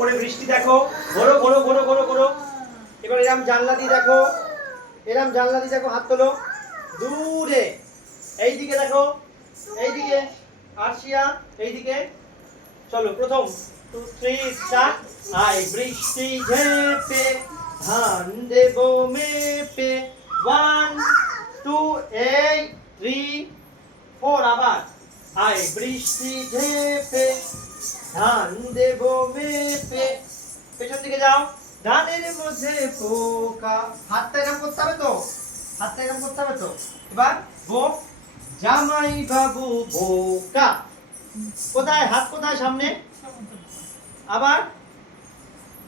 ওপরে বৃষ্টি দেখো, ঘোরো ঘোরো ঘোরো ঘোরো ঘোরো। এবার এরম জানলা দিয়ে দেখো, এরম জানলা দিয়ে দেখো, হাত তোলো দূরে, এইদিকে দেখো, এইদিকে আরশিয়া, এইদিকে। চলো প্রথম 2 3 স্টার্ট। আই বৃষ্টি ঝেপে ধান দেব মেপে, 1 2 এই 3 4 আবার। আই বৃষ্টি ঝেপে ধান দেব মেপে, পেছন দিকে যাও। ধানের মধ্যে পোকা, হাতটা এরকম করতে হবে তো, হাতটা এরকম করতে হবে তো। এবার বো, জামাই বাবু বোকা, কোথায় হাত, কোথায় সামনে। আবার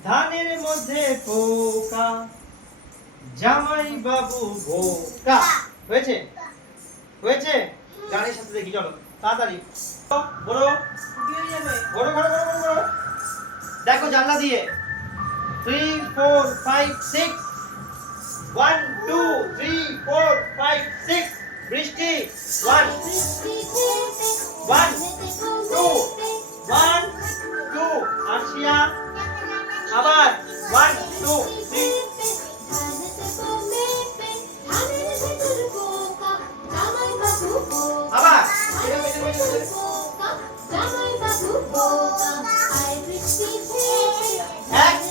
ধানের মধ্যে পোকা, জামাই বাবু বোকা। হয়েছে হয়েছে, গানের সাথে দেখি চলো তাড়াতাড়ি বলো, বলো বলো বলো বলো। দেখো জানলা দিয়ে 3 4 5 6, 1 2 3 4 5 6, বৃষ্টি 1 1 2 1 2, আরশিয়া আবার 1 2 3, আবার এক